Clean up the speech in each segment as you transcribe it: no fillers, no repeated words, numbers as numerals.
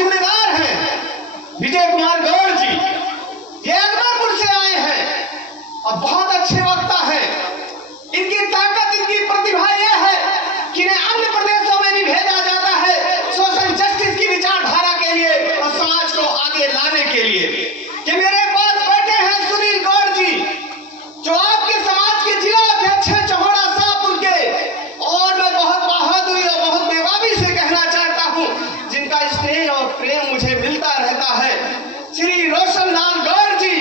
जिम्मेदार हैं विजय कुमार गौड़ जी। ये अकबरपुर से आए हैं और बहुत अच्छे वक्ता हैं। इनकी ताकत, इनकी प्रतिभा यह है कि इन्हें अन्य प्रदेशों में भी भेजा जाता है सोशल जस्टिस की विचारधारा के लिए और समाज को आगे लाने के लिए। कि मेरे पास बैठे हैं सुनील गौड़ जी, जो आपके समाज के जिला अध्यक्ष हैं चौड़ा शाहपुर के, और मैं बहुत बहादुरी और बहुत बेबाकी से कहना चाहता हूं, जिनका स्नेह और प्रेम मुझे मिलता रहता है, श्री रोशन लाल गौड़ जी,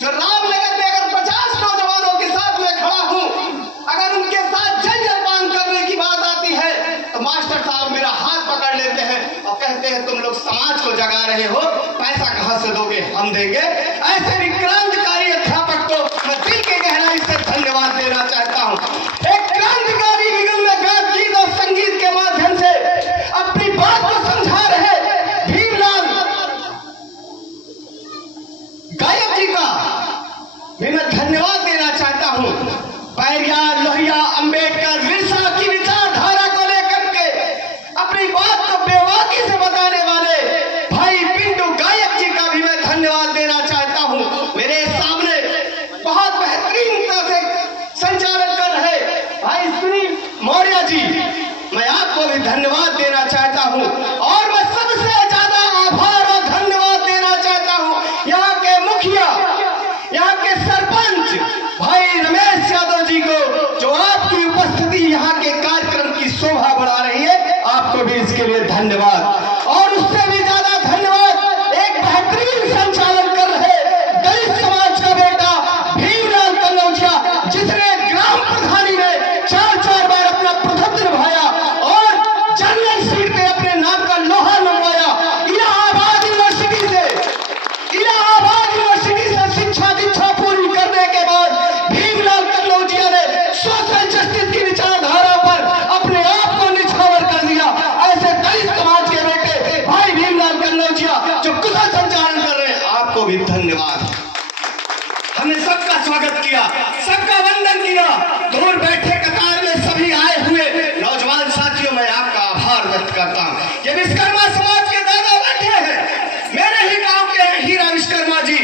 जो रामनगर में अगर 50 नौजवानों के साथ मैं खड़ा हूं, अगर उनके साथ जलपान करने की बात आती है तो मास्टर साहब मेरा हाथ पकड़ लेते हैं और कहते हैं तुम लोग समाज को जगा रहे हो, पैसा कहां से दोगे, हम देंगे। ऐसे विक्रांतकारी अध्यापक को मैं दिल के गहराई से धन्यवाद देना चाहता हूं। एक क्रांतिकारी विगम गीत और संगीत के माध्यम से अपनी बात को समझा रहे भीमलाल गायक जी का भी मैं धन्यवाद देना चाहता हूं। बैरिया, लोहिया, अंबेडकर, बिरसा की विचारधारा को लेकर के अपनी बात को बेबाकी से बताने वाले भाई पिंटू गायक जी का भी मैं धन्यवाद देना चाहता हूं। मेरे सामने बहुत बेहतरीन तरह से संचालन कर रहे भाई सुनील मौर्य जी, मैं आपको भी धन्यवाद देना चाहता हूं। और मैं सबसे ज्यादा आभार और धन्यवाद देना चाहता हूं यहाँ के मुखिया, यहाँ के सरपंच भाई रमेश यादव जी को, जो आपकी उपस्थिति यहाँ के कार्यक्रम की शोभा बढ़ा रही है, आपको भी इसके लिए धन्यवाद। और उससे भी ज्यादा धन्यवाद एक बेहतरीन संचालन कर रहे दलित समाज का बेटा भीमलाल कन्नौजिया, जिसने ग्राम प्रधानी में 4-4 बार अपना प्रभुत्व निभाया और जनरल सीट पे अपने नाम का लोहा लगवाया। इलाहाबाद यूनिवर्सिटी से शिक्षा दीक्षा पूरी करने के बाद भीमलाल कन्नौजिया ने सोशल जस्टिस की विचारधारा पर अपने आप को निछावर कर दिया। ऐसे दलित समाज के बेटे भाई भीमलाल कन्नौजिया जो कुशल संचालन कर रहे हैं, आपको भी धन्यवाद। हमने सबका स्वागत किया, सबका वंदन किया। दूर बैठे कतार में सभी आए हुए नौजवान साथियों, मैं आपका आभार व्यक्त करता हूँ। ये विश्वकर्मा समाज के दादा बैठे हैं, मेरे ही गांव के हैं हीरा विश्वकर्मा जी,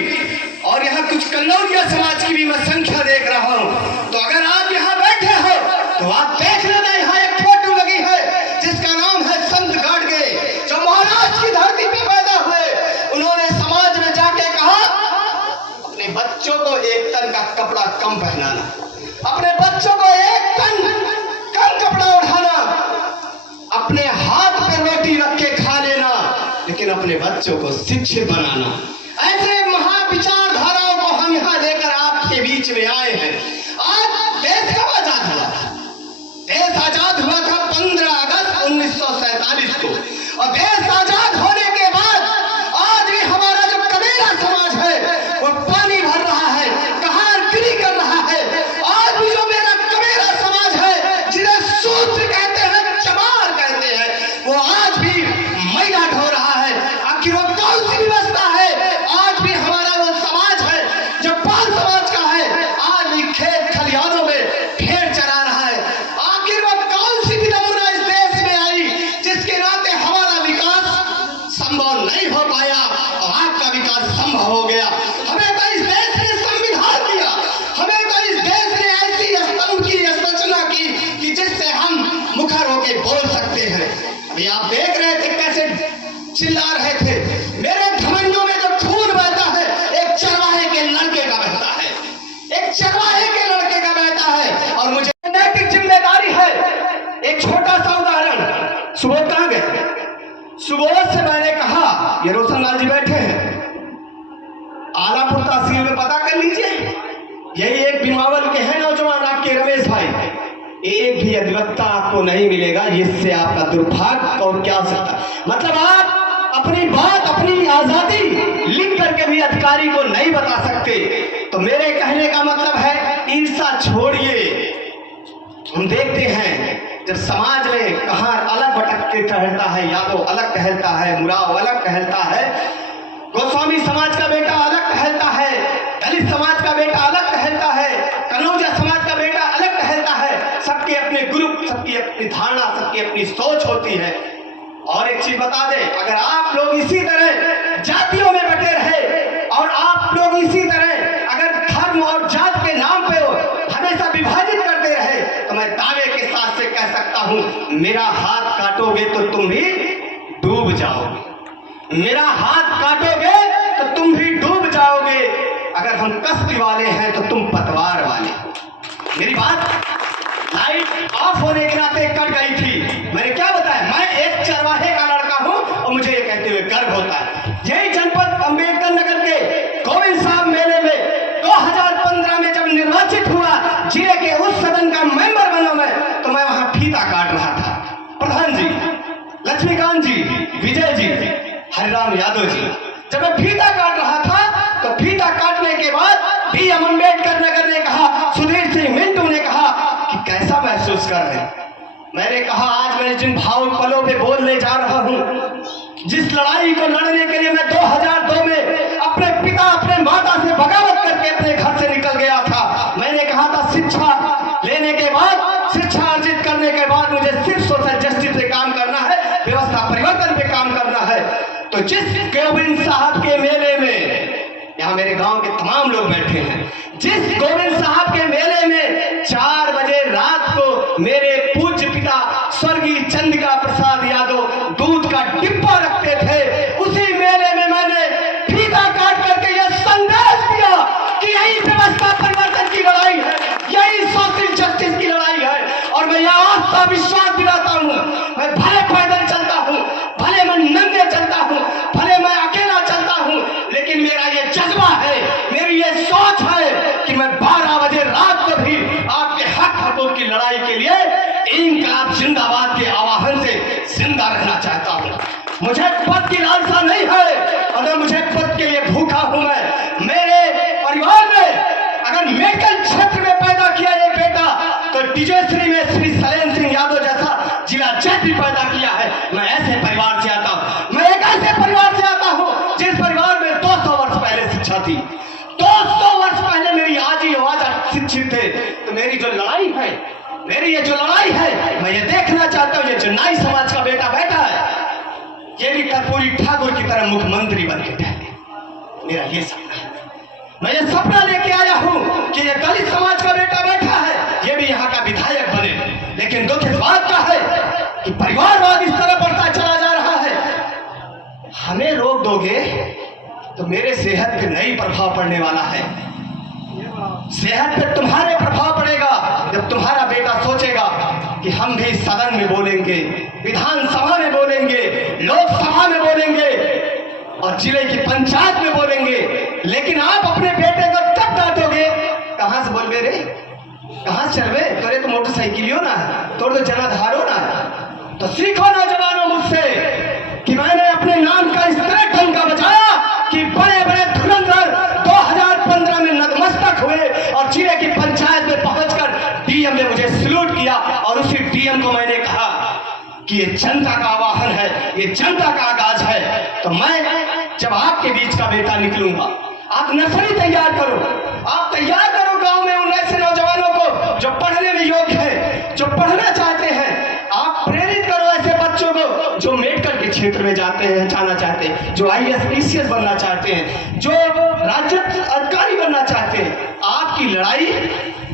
और यहाँ कुछ कन्नौजिया समाज की भी मैं संख्या देख रहा हूँ। तो अगर आप यहाँ बैठे हो तो आप देख लेना, यहाँ एक फोटो लगी है जिसका नाम है संत गाडगे, जो महाराष्ट्र की धरती पे पैदा हुए। उन्होंने समाज में जाके कहा अपने बच्चों को 1 टन का कपड़ा कम पहनाना, अपने बच्चों को 1 टन कम कपड़ा उठाना, अपने हाथ पे रोटी रख के खा लेना, लेकिन अपने बच्चों को शिक्षित बनाना। ऐसे महाविचारधाराओं को हम यहाँ लेकर आपके बीच में आए हैं। आज देश कब आजाद हुआ था? देश आजाद हुआ था 15 अगस्त 1947 को, और देश आजाद होने के बाद आज भी हमारा जो कबीला समाज है वो पानी भर रहा है, कहारगिरी कर रहा है। आज भी जो मेरा कबीला समाज है, जिन्हें शूद्र कहते हैं, चमार कहते हैं, वो आज भी मैला ढो रहा है। आखिर वो कौन सी व्यवस्था है? आज भी हमारा वो समाज है जो पाल समाज का है, आज भी खेत खलिहानों में भेड़ चरा रहा है। आखिर वो कौन सी विडंबना इस देश में आई जिसके नाते हमारा विकास संभव नहीं हो पाया और आपका विकास संभव हो गया? हमें तो इस देश ने संविधान दिया, हमें तो इस देश ने ऐसी स्तंभ की रचना की कि जिससे हम मुखर होके बोल सकते हैं। अभी आप देख रहे थे कैसे चिल्ला रहे थे। मेरे धमनियों में जो खून बहता है, एक चरवाहे के लड़के का बहता है, एक चरवाहे के लड़के का बहता है। और मुझे नैतिक जिम्मेदारी है। एक छोटा सा उदाहरण, सुबोध कहां गए? सुबोध से मैंने कहा, ये रोशन लाल जी बैठे हैं, आलापुर तहसील में पता कर लीजिए, यही एक बिमावल के हैं नौजवान आपके रमेश भाई, एक भी अधिवक्ता आपको नहीं मिलेगा जिससे आपका दुर्भाग्य और क्या सकता। मतलब आप अपनी बात, अपनी आजादी लिख करके भी अधिकारी को नहीं बता सकते। तो मेरे कहने का मतलब है, ईर्ष्या छोड़िए। हम देखते हैं जब समाज में कहां अलग भटक के टहलता है, यादव अलग टहलता है, मुराव अलग टहलता है, गोस्वामी समाज का बेटा अलग टहलता है, दलित समाज का बेटा अलग टहलता है, कन्नौजिया समाज का बेटा अलग टहलता है। सबके अपने ग्रुप, सबकी अपनी धारणा, सबकी अपनी सोच होती है। और एक चीज बता दें, अगर आप लोग इस मेरा हाथ काटोगे तो तुम भी डूब जाओगे, मेरा हाथ काटोगे तो तुम भी डूब जाओगे। अगर हम कश्ती वाले हैं तो तुम पतवार वाले। मेरी बात लाइट ऑफ होने के नाते कट गई थी। मैंने क्या बताया, मैं एक चरवाहे का लड़का हूं और मुझे ये कहते हुए गर्व होता है। यही जनपद अंबेडकर नगर के गोविंद साहब मेले में 2015 में जब निर्वाचित हुआ, जिले के उस सदन का मेंबर बना मैं, तो मैं वहां फीता काट रहा था। प्रधान जी, लक्ष्मीकांत जी, विजय जी, हरिराम यादव जी, जब मैं फीता काट रहा था तो फीता काटने के बाद डीएम अंबेडकर नगर ने कहा, सुधीर सिंह मिंटू ने कहा कि कैसा महसूस कर रहे हैं। मैंने कहा, आज मैं जिन भावुक पलों पे बोलने जा रहा हूं, जिस लड़ाई को लड़ने के लिए मैं 2002 में अपने पिता अपने माता से बगावत करके अपने घर से निकल गया था। मैंने कहा था शिक्षा लेने के बाद, शिक्षा अर्जित करने के बाद मुझे सिर्फ सोशल जस्टिस पे काम करना है, व्यवस्था परिवर्तन पे काम करना है। तो जिस गोविंद साहब के मेले में, यहाँ मेरे गांव के तमाम लोग बैठे हैं, जिस गोविंद साहब के मेले में 4 बजे रात को मेरे पूज्य पिता स्वर्गीय चंद्रिका प्रसाद यादव दूध का डिब्बा रखते थे, उसी मेले में मैंने फीता काट करके यह संदेश दिया कि यही व्यवस्था परिवर्तन की लड़ाई है, यही सोशल जस्टिस की लड़ाई है। और मैं यह आस्था विश्वास दिलाता हूँ, मैं भले पैदल चलता हूँ, भले मैं नंगे चलता हूँ, भले मैं अकेला चलता हूँ, लेकिन मेरा ये जज्बा है, मेरी ये सोच है कि मैं 12 बजे रात को भी आपके हक हकों की लड़ाई के लिए इंकलाब जिंदाबाद के आह्वान से जिंदा रहना चाहता हूँ। मुझे पद की लालसा नहीं है, अगर मुझे पद के लिए भूखा हूं मैं। मेरे परिवार में अगर मेडिकल क्षेत्र में पैदा किया ये बेटा, तो विजयश्री में श्री सलेम सिंह यादव जैसा जिला जज भी पैदा किया है। मैं ऐसे परिवार से आता हूं, मैं एक ऐसे परिवार से आता हूं जिस परिवार में 200 वर्ष पहले शिक्षा थी, 200 वर्ष पहले मेरी आज ही आवाज शिक्षित थे। तो मेरी जो लड़ाई है, मेरी ये जो लड़ाई है, मैं ये देखना चाहता हूँ, ये जो नाई समाज का बेटा बैठा है, ये भी कर्पूरी ठाकुर की तरह मुख्यमंत्री बन के टहले। मेरा ये सपना है, मैं ये सपना लेके आया हूं कि ये दलित समाज का बेटा बैठा है, ये भी यहाँ का विधायक बने। लेकिन दुख इस बात का है कि परिवारवाद इस तरह बढ़ता चला जा रहा है। हमें रोक दोगे तो मेरे सेहत पे नहीं प्रभाव पड़ने वाला है, सेहत पे तुम्हारे प्रभाव पड़ेगा जब तुम्हारा बेटा सोचेगा कि हम भी सदन में बोलेंगे, विधानसभा में बोलेंगे, लोकसभा में बोलेंगे और जिले की पंचायत में बोलेंगे। लेकिन आप अपने बेटे को तब डांटोगे, कहां से बोल रे, कहां से चलवे, तोरे तो मोटरसाइकिलियो ना है, तोरे तो जनाधारो ना है। तो सीखो नौजवानों मुझसे कि मैंने अपने नाम का इस तरह डंका बजाया कि बड़े बड़े धुरंधर 2015 में नतमस्तक हुए और जिले की पंचायत में पहुंचकर डीएम ने मुझे सैल्यूट किया। और उसी डीएम को मैंने कहा कि ये जनता का आवाहन है, ये जनता का आगाज है। तो मैं जब आपके बीच का बेटा निकलूंगा, आप नर्सरी तैयार करो, आप तैयार करो गांव में उन ऐसे नौजवानों को जो पढ़ने में योग्य है, जो पढ़ना चाहते हैं। आप प्रेरित करो ऐसे बच्चों को जो मेडिकल के क्षेत्र में जाना चाहते हैं, जो IAS PCS बनना चाहते हैं, जो राज्य अधिकारी बनना चाहते हैं। आपकी लड़ाई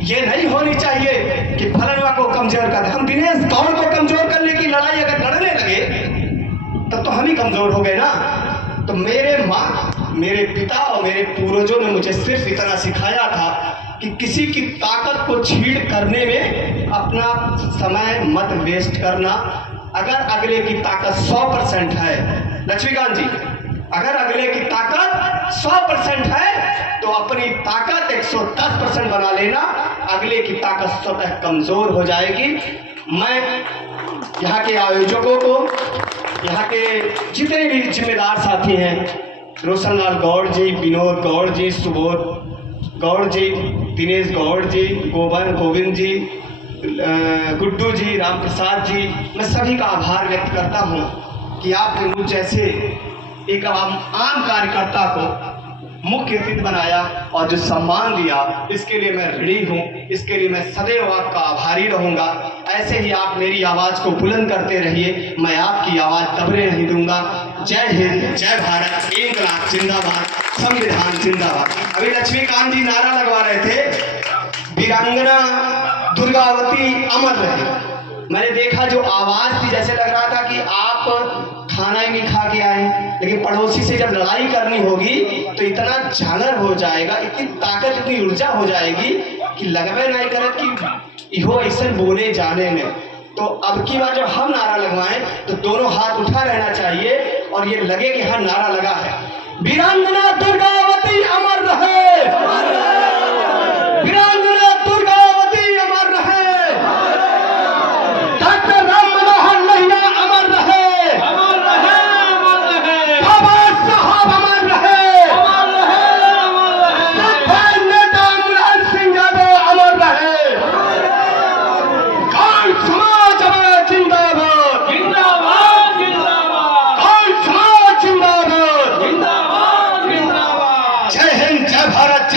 ये नहीं होनी चाहिए कि फलनवा को कमजोर कर दे। हम दिनेश गौड़ को कमजोर करने की लड़ाई अगर लड़ने लगे तब तो हम ही कमजोर हो गए ना। तो मेरे माँ, मेरे पिता और मेरे पूर्वजों ने मुझे सिर्फ इतना सिखाया था कि किसी की ताकत को छीड़ करने में अपना समय मत वेस्ट करना। अगर अगले की ताकत 100% है, लक्ष्मीकांत जी, अगर अगले की ताकत 100% है तो अपनी ताकत 110% बना लेना, अगले की ताकत स्वतः कमजोर हो जाएगी। मैं यहाँ के आयोजकों को, यहाँ के जितने भी जिम्मेदार साथी हैं, रोशनलाल गौड़ जी, विनोद गौड़ जी, सुबोध गौड़ जी, दिनेश गौड़ जी, गोविंद जी, गुड्डू जी, राम प्रसाद जी, मैं सभी का आभार व्यक्त करता हूँ कि आपने मुझ जैसे एक आम कार्यकर्ता को मुख्य अतिथि बनाया और जो सम्मान दिया, इसके लिए मैं ऋणी हूँ। इसके लिए मैं सदैव आपका आभारी रहूँगा। ऐसे ही आप मेरी आवाज़ को बुलंद करते रहिए, मैं आपकी आवाज़ दबने नहीं दूंगा। जय हिंद, जय भारत, इंकलाब जिंदाबाद, संविधान जिंदाबाद। अभी लक्ष्मीकांत जी नारा लगवा रहे थे, वीरांगना दुर्गावती अमर रहे। मैंने देखा जो आवाज थी जैसे लग रहा था कि आप खाना ही नहीं खा के आए, लेकिन पड़ोसी से जब लड़ाई करनी होगी तो इतना जागर हो जाएगा, इतनी ताकत, इतनी ऊर्जा हो जाएगी कि लगवे नहीं करत कि इहो ऐसा बोले जाने में। तो अब की बार जब हम नारा लगवाएं तो दोनों हाथ उठा रहना चाहिए और ये लगे कि हाँ नारा लगा है। वीरांगना दुर्गावती अमर रहे, वीरांगना दुर्गावती अमर रहे, डॉक्टर राम मनोहर लोहिया अमर रहे, बाबा साहब अमर रहे, नेता मुलायम सिंह यादव अमर रहे, कौन समाज अमर जिंदाबाद, जिंदाबाद जिंदाबाद कौन समाज जिंदाबाद, जिंदाबाद जिंदाबाद। जय हिंद, जय भारत,